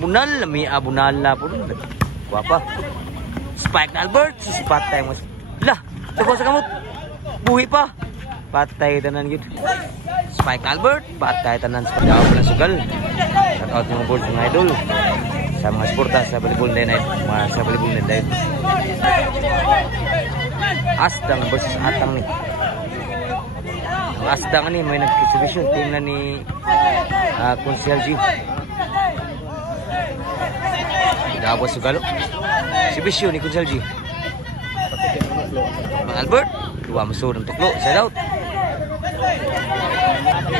Abunal, may abunal na po rin. Guwapa. Spike Albert, patay mo. Lah, tuko sa kamot. Buhi pa. Patay tanan yun. Spike Albert, patay tanan sa pagkaw ng sugal. Shout out mga board mga idol. Sa mga sporta sa volleyball na night. Mga sa volleyball na night. Asdang versus Atang ni. Ang Asdang ni may nag-exhibition. Team na ni Consel G. Gabos sugalo. Exhibition ni Consel G. Bang Albert. Dua masuk ng tuklo. Side out.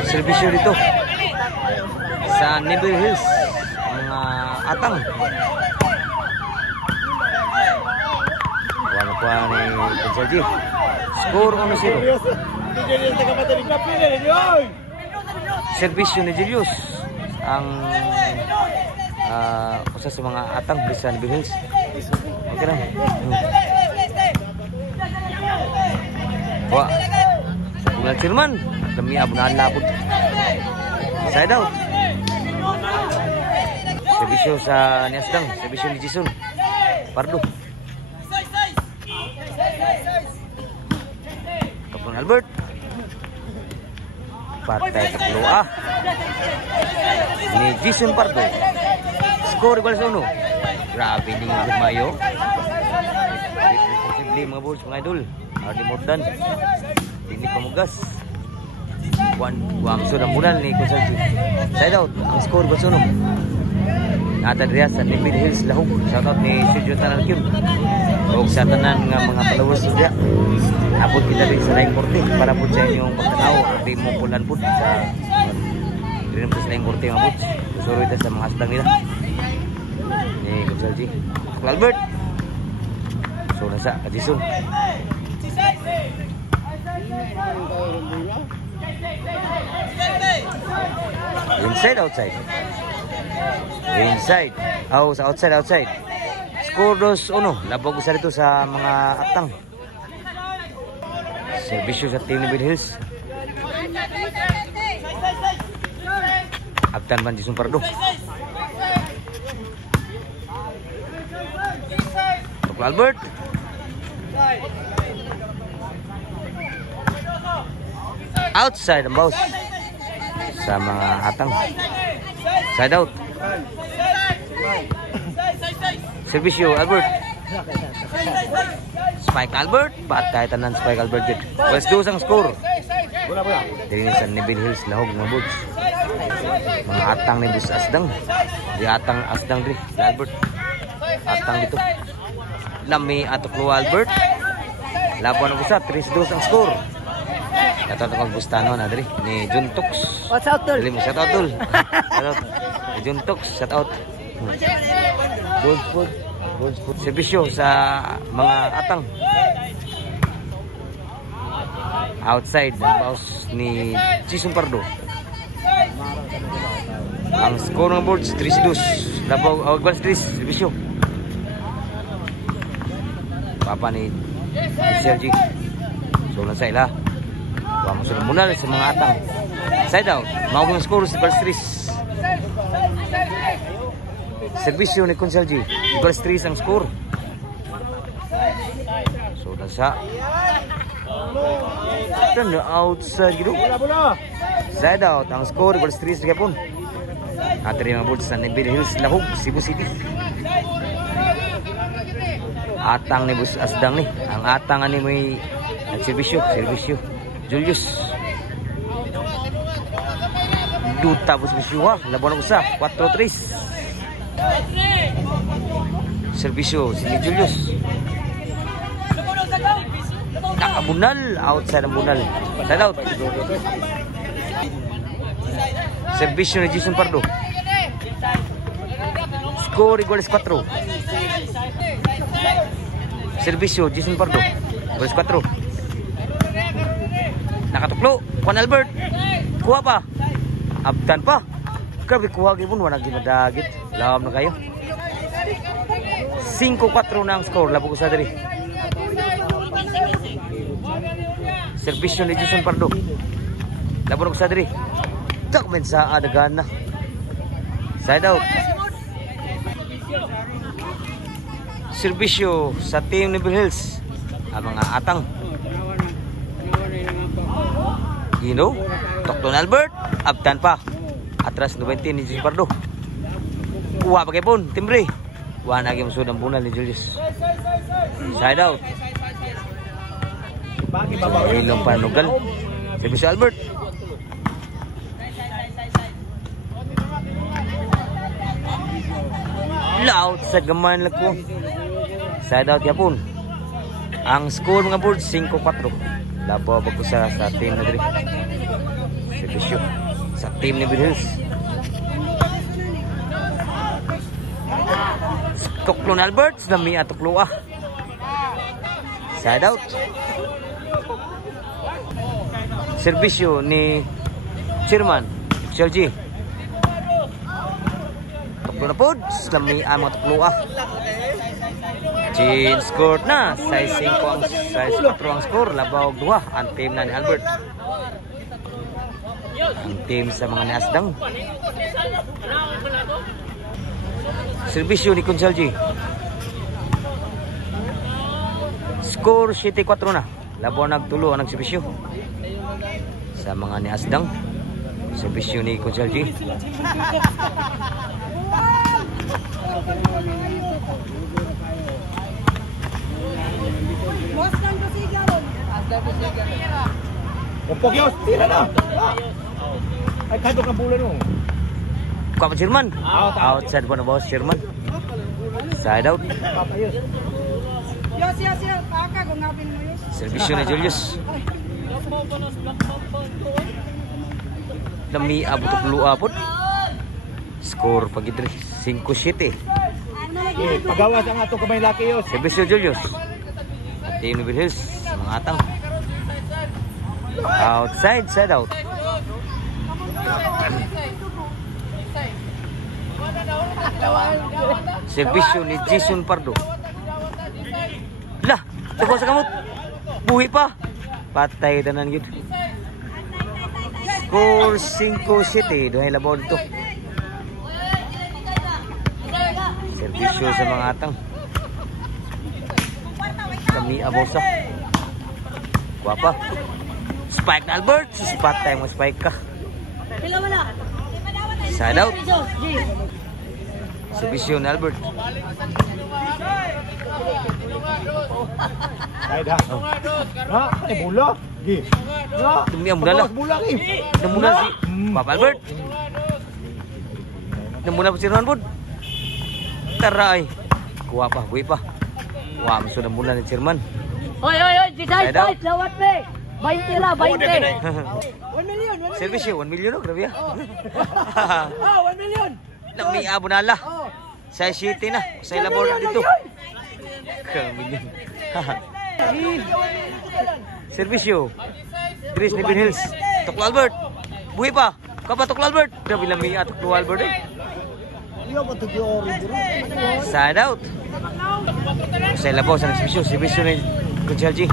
Servisyo dito. Sa Neville Hills. Ang Atang. Wala pa ni Consel G. Score 1-0. Servisyo ni Julius. Ang usa sa mga Atang sa Neville Hills. Okay na. Wah, bulan Firman demi abunan labut. Side out. Servisyo sa Niasdang, servisyo ni Jason Pardo. Kapang Albert. Patay taklo ni Jason Pardo. Skor igual sa 1. Grabe ning Mayo. Defensively mga boys, mga idol. Ardi Mordan. Ini pamugas. Wang sudah bulan ni Consel G. Side out. Ang skor igual sa 1. Nata diya sa Neville Hills Lahog. Shout out ni Studio Tanan Kyun. O sa tanan nga mga followers diya. Abot kita din sa Laing Korte para po sa inyong pagkatao. Di mo pulan po sa rin po sa Laing Korte mga bots. Susuro ito sa mga asdang nila. Ni Consel G. Albert. So nasa Kajison. Inside, outside. Inside. Oh, sa outside, outside. Score 2-1. Labog usa dito sa mga Atang. Servisyo sa Team Neville Hills. Agtan man Jason Pardo. Tuklo Albert. Outside ang boss sa mga Atang. Side out. Servisyo Albert. Spike Albert. Patay tanan Spike Albert dito. West 2 ang score. Diri sa Neville Hills Lahog mga bods. Mga Atang ni Bus Asdang. Di Atang Asdang diri. Albert. Atang dito. Lami atuklo Albert. Laban ang usa 3-2 ang score. Ito ang Bustano na diri ni Juntox. What's out dul? Dili mo shout out dul. Ni Juntox shout out. Gold food. Servisyo sa mga Atang. Outside ang boss ni Jason Pardo. Ang score ng boards 3-2. Labaw advance 3 servisyo. Papa ni Sergi. So nasa ila. Wa mo sunod muna sa mga Atang. Side out. Mao ang score sa first 3. Servisyo ni Consel G. First 3 ang score. So nasa. Turn outside gitu. Side out. Ang score first 3 sa Japon. Atri mabot sa Neville Hills Lahog, Cebu City. Atang ni Bus Asdang ni. Ang Atang ani may servisyo. Julius. Duta Bus Bisyo. Laban usa 4-3. Servisyo si Julius. Nakabunal. Outside ang bunal. Side out. Servisyo ni Jason Pardo. Score igual 4. Servisyo Jason Pardo. Igual 4. Nakatuklo. Juan Albert. Kuha pa. Abtan pa. Grabe kuha gipon wala gimadagit. Lawam na kayo. 5-4 na ang score. Labog sa diri. Servisyo ni Jason Pardo. Labog sa diri. Tak men sa adagan na. Side out. Serbisyo sa team ni Bill Hills. Ang mga atang. Gino, Tokton Albert, abtan pa. Atras 90 ni Julius Pardo. Kuha pa pun, timbre. Kuha na yung sudang bunal ni Julius. Side out. Ilong panugal. Serbisyo Albert. Laut sa gaman lang po. Side out yapon. Ang score mga board 5-4. Lapo ako sa team na diri. Serbisyo sa team ni Bill Hills. Toklon Albert dami atuklo ah. Side out. Serbisyo ni Chairman Sergi. Toklo na pod dami ang atuklo ah. Change score na. Size 5 ang size 4 ang score. Labaw 2 ang team na ni Albert. Ang team sa mga niasdang. Serbisyo ni Consalji. Score 7-4 na. Labaw nagtulo ang serbisyo sa mga niasdang. Serbisyo ni Consalji. Kompok yos, tira na. Ay, kadok na bulan mo. Kuha pa Sherman. Outside po na boss Sherman. Side out. Yos. Paka kung ngapin mo yos. Serbisyo ni Julius. Dami abot luwa po. Score pagidri 5-7. Pagawas ang ato kamay laki yos. Serbisyo Julius. At Team Bill Hills, mga atang. Outside, side out. Serbisyo ni Jason Pardo. Lah, tuko sa kamot. Buhi pa. Patay tanan yun. Score 5-7. Duhay labaw dito. Serbisyo sa mga atang. Kami abosa. Guapa. Spike na Albert. Spot tayo mo spike ka. Side out. Serbisyo ni Albert. Side ha. Ha? Ay, bula. Gi. Dumi ang mula lang. Bula ki. Namuna si Papa Albert. Namuna po si Ron Bud. Taray. Guapa. Buhi pa. Wah, masuk ng mula ni Chairman. Oy, decide fight, lawat me. 20 lah, 20. 1 million. Serbisyo, 1 million oh, grabe ah. Oh, 1 million. Nami abo nala. Sa city na, sa labor na dito. Million. Serbisyo. Chris ni Bill Hills. Toklo Albert. Buhi pa. Kapa Toklo Albert. Grabe lami Toklo Albert eh. Side out. Sa labaw sa serbisyo. Serbisyo ni Consalji.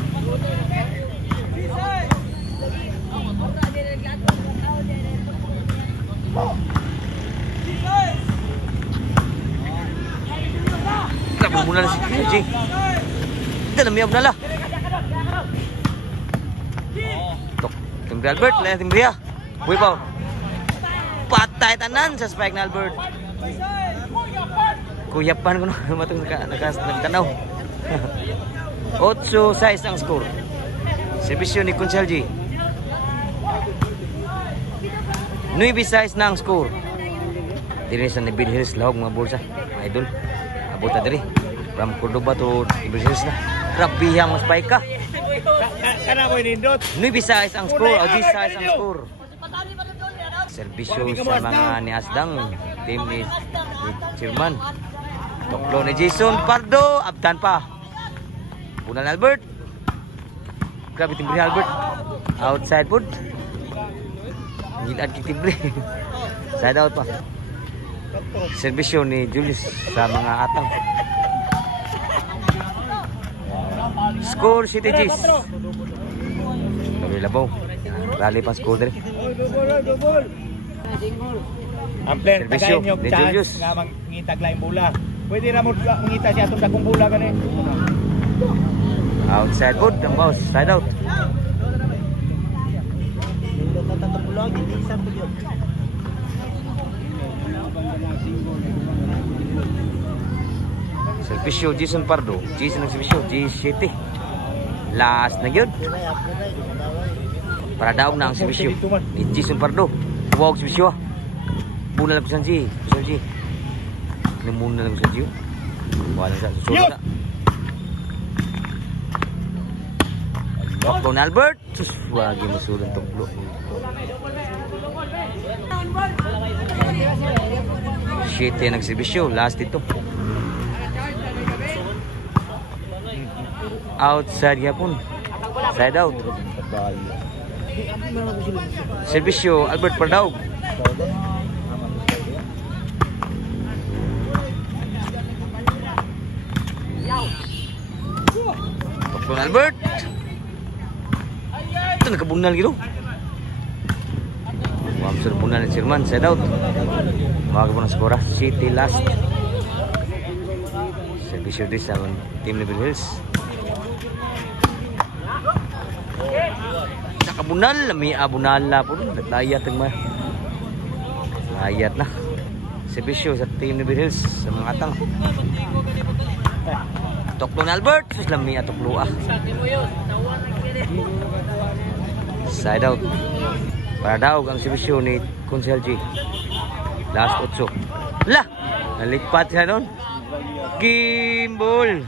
Grabe muna na si Consalji. Ito na miyab nala. Tim Albert, lain tim Ria. Buhi pa. Patay tanan sa spike na Albert. Kuyapan ko na matong nagtanaw. 8-6 ang score. Serbisyo ni Consalji. 9-6 na ang score. Diri sa Bill Hills lahog mga bulsa. Idol. Abot na diri. From Cordoba to Bill Hills na. Grabe ang spike ka. Kana mo nindot. 9-6 ang score. 10-6 ang score. Serbisyo sa mga niasdang team ni Chairman. Toklo ni Jason Pardo, abtan pa. Punan Albert. Grabe timbre Albert. Outside foot. Gilad ki timbre. Side out pa. Serbisyo ni Julius sa mga atang. Score City G's. Grabe labaw. Rally pa score dere. Ang player Serbisyo tagayin yung ni chance Julius. nga mangitag laing bola. Pwede na mo mangita siya itong dakong bola gani. Outside good ang boss. Side out. Servisyo Jason Pardo. Jason ng servisyo G7. Last na yun. Para daog na ang servisyo ni Jason Pardo. Huwag servisyo. Muna lang ko sa G. Muna lang ko sa G. Wala sa susunod na. Don Albert. Sus, wagi masulong tuklo. Shit yan ang servisyo. Last ito. Outside yapon. Side out. Servisyo Albert Pardaug. Don Albert. Ito nakabunal gitu. Mamsur bunal ni Sirman. Side out. Mga po ng skora. City last. Servisyo din sa Team Liberal Hills. Nakabunal. May abunala po. Layat ang mga. Layat na. Servisyo sa Team Liberal Hills. Sa mga atang. Tokton Albert. Lami atoklo ah. Side out. Para daw ang servisyo ni Consel G. Last 8. Lah! Nalikpat siya doon. Gimbal.